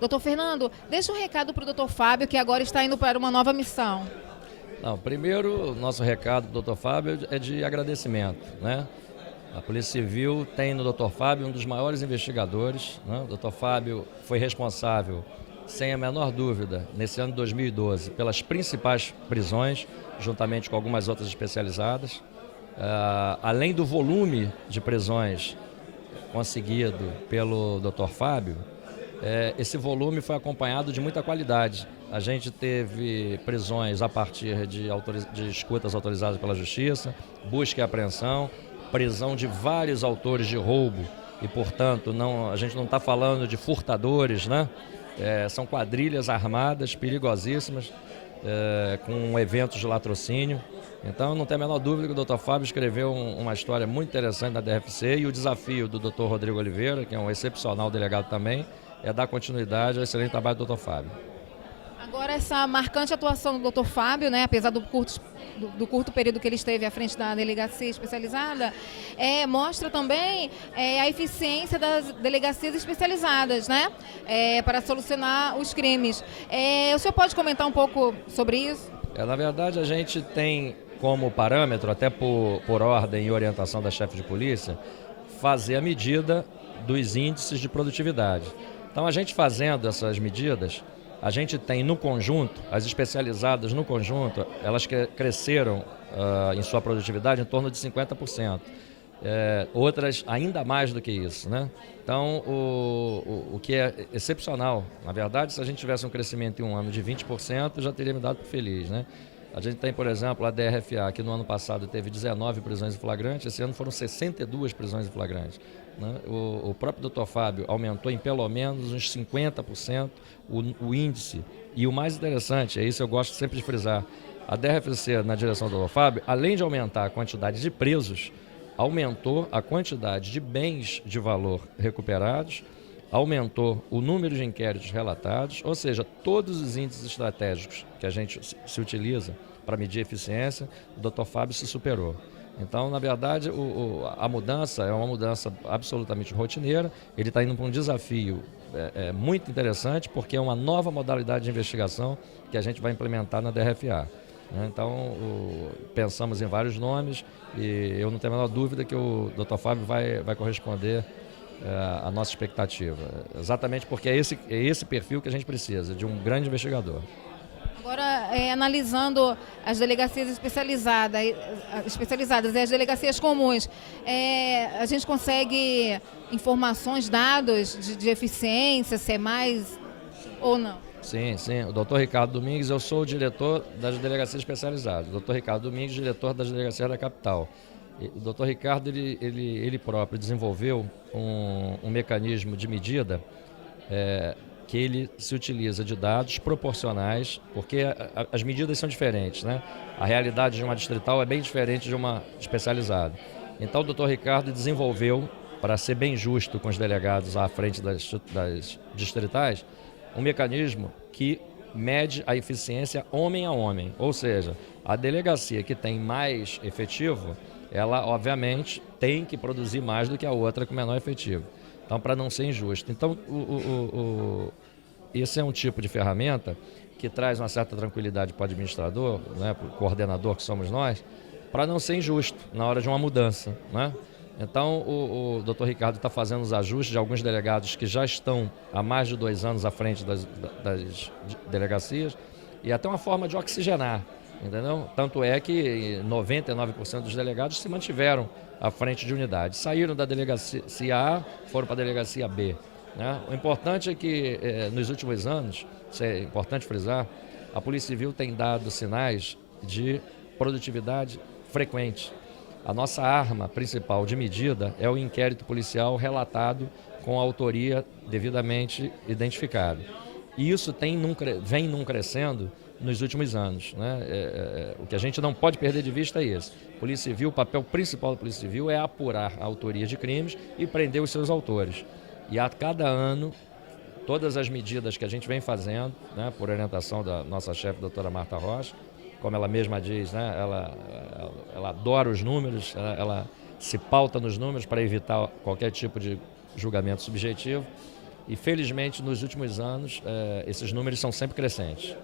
Doutor Fernando, deixa um recado para o doutor Fábio, que agora está indo para uma nova missão. Não, primeiro, nosso recado para o Dr. Fábio é de agradecimento, né? A Polícia Civil tem no Dr. Fábio um dos maiores investigadores, né? O Dr. Fábio foi responsável, sem a menor dúvida, nesse ano de 2012, pelas principais prisões, juntamente com algumas outras especializadas. Além do volume de prisões conseguido pelo Dr. Fábio, esse volume foi acompanhado de muita qualidade. A gente teve prisões a partir de escutas autorizadas pela Justiça, busca e apreensão, prisão de vários autores de roubo e, portanto, a gente não está falando de furtadores, né? São quadrilhas armadas, perigosíssimas, com eventos de latrocínio. Então, não tem a menor dúvida que o Dr. Fábio escreveu uma história muito interessante na DRFC, e o desafio do Dr. Rodrigo Oliveira, que é um excepcional delegado também, é dar continuidade ao excelente trabalho do Dr. Fábio. Agora, essa marcante atuação do doutor Fábio, né, apesar do curto período que ele esteve à frente da delegacia especializada, mostra também a eficiência das delegacias especializadas, né, para solucionar os crimes. O senhor pode comentar um pouco sobre isso? Na verdade, a gente tem como parâmetro, até por ordem e orientação da chefe de polícia, fazer a medida dos índices de produtividade. Então, a gente fazendo essas medidas, a gente tem no conjunto, as especializadas no conjunto, elas cresceram em sua produtividade em torno de 50%. Outras ainda mais do que isso, né? Então, o que é excepcional, na verdade, se a gente tivesse um crescimento em um ano de 20%, já teria me dado por feliz, né? A gente tem, por exemplo, a DRFA, que no ano passado teve 19 prisões em flagrante, esse ano foram 62 prisões em flagrante, né? O próprio Dr. Fábio aumentou em pelo menos uns 50% o índice. E o mais interessante, é isso eu gosto sempre de frisar, a DRFC, na direção do Dr. Fábio, além de aumentar a quantidade de presos, aumentou a quantidade de bens de valor recuperados, aumentou o número de inquéritos relatados, ou seja, todos os índices estratégicos que a gente se utiliza para medir eficiência, o Dr. Fábio se superou. Então, na verdade, a mudança é uma mudança absolutamente rotineira, ele está indo para um desafio muito interessante, porque é uma nova modalidade de investigação que a gente vai implementar na DRFA. Então, pensamos em vários nomes e eu não tenho a menor dúvida que o Dr. Fábio vai corresponder à nossa expectativa. Exatamente porque é esse perfil que a gente precisa, de um grande investigador. Agora, analisando as delegacias especializadas e as delegacias comuns, a gente consegue informações, dados de eficiência, se é mais ou não? Sim, sim. O doutor Ricardo Domingues, eu sou o diretor das delegacias especializadas. O doutor Ricardo Domingues, diretor das delegacias da capital. O doutor Ricardo, ele próprio desenvolveu um mecanismo de medida que ele se utiliza de dados proporcionais, porque as medidas são diferentes, né? A realidade de uma distrital é bem diferente de uma especializada. Então, o doutor Ricardo desenvolveu, para ser bem justo com os delegados à frente das distritais, um mecanismo que mede a eficiência homem a homem, ou seja, a delegacia que tem mais efetivo, ela obviamente tem que produzir mais do que a outra com menor efetivo. Então, para não ser injusto. Então, esse é um tipo de ferramenta que traz uma certa tranquilidade para o administrador, né, para o coordenador que somos nós, para não ser injusto na hora de uma mudança, né? Então, o doutor Ricardo está fazendo os ajustes de alguns delegados que já estão há mais de 2 anos à frente das delegacias, e até uma forma de oxigenar, entendeu? Tanto é que 99% dos delegados se mantiveram à frente de unidade. Saíram da delegacia A, foram para a delegacia B, né? O importante é que, nos últimos anos, isso é importante frisar, a Polícia Civil tem dado sinais de produtividade frequente. A nossa arma principal de medida é o inquérito policial relatado com a autoria devidamente identificada. E isso vem num crescendo nos últimos anos, né? O que a gente não pode perder de vista é esse. Polícia Civil, o papel principal da Polícia Civil é apurar a autoria de crimes e prender os seus autores. E a cada ano, todas as medidas que a gente vem fazendo, né, por orientação da nossa chefe, doutora Marta Rocha, como ela mesma diz, né, ela adora os números, ela se pauta nos números para evitar qualquer tipo de julgamento subjetivo. E felizmente nos últimos anos esses números são sempre crescentes.